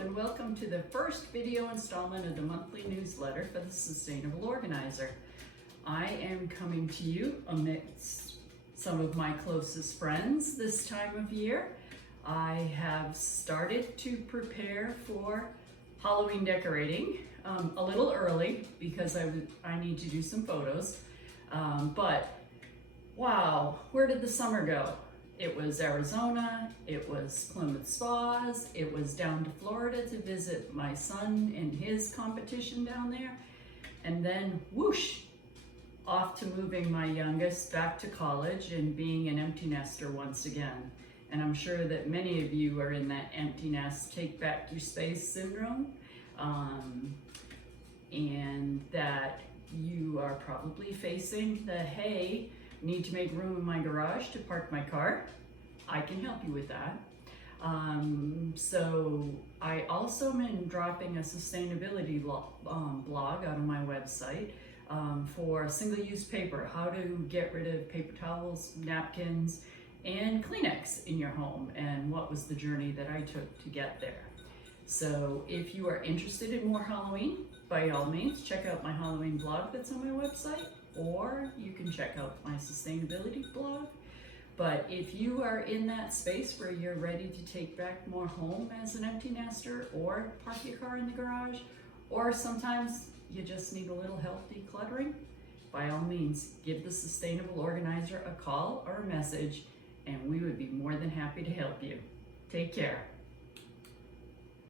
and welcome to the first video installment of the monthly newsletter for the Sustainable Organizer. I am coming to you amidst some of my closest friends this time of year. I have started to prepare for Halloween decorating a little early because I need to do some photos. But wow, where did the summer go? It was Arizona, it was Plymouth Spas, it was down to Florida to visit my son in his competition down there, and then whoosh, off to moving my youngest back to college and being an empty nester once again. And I'm sure that many of you are in that empty nest, take back your space syndrome, and that you are probably facing the, hey, need to make room in my garage to park my car. I can help you with that. So I also am dropping a sustainability blog out on my website for single-use paper, how to get rid of paper towels, napkins, and Kleenex in your home, and what was the journey that I took to get there. So if you are interested in more Halloween, by all means, check out my Halloween blog that's on my website, or you can check out my sustainability blog. But if you are in that space where you're ready to take back more home as an empty nester, or park your car in the garage, or sometimes you just need a little help decluttering, by all means, give the Sustainable Organizer a call or a message, and we would be more than happy to help you. Take care.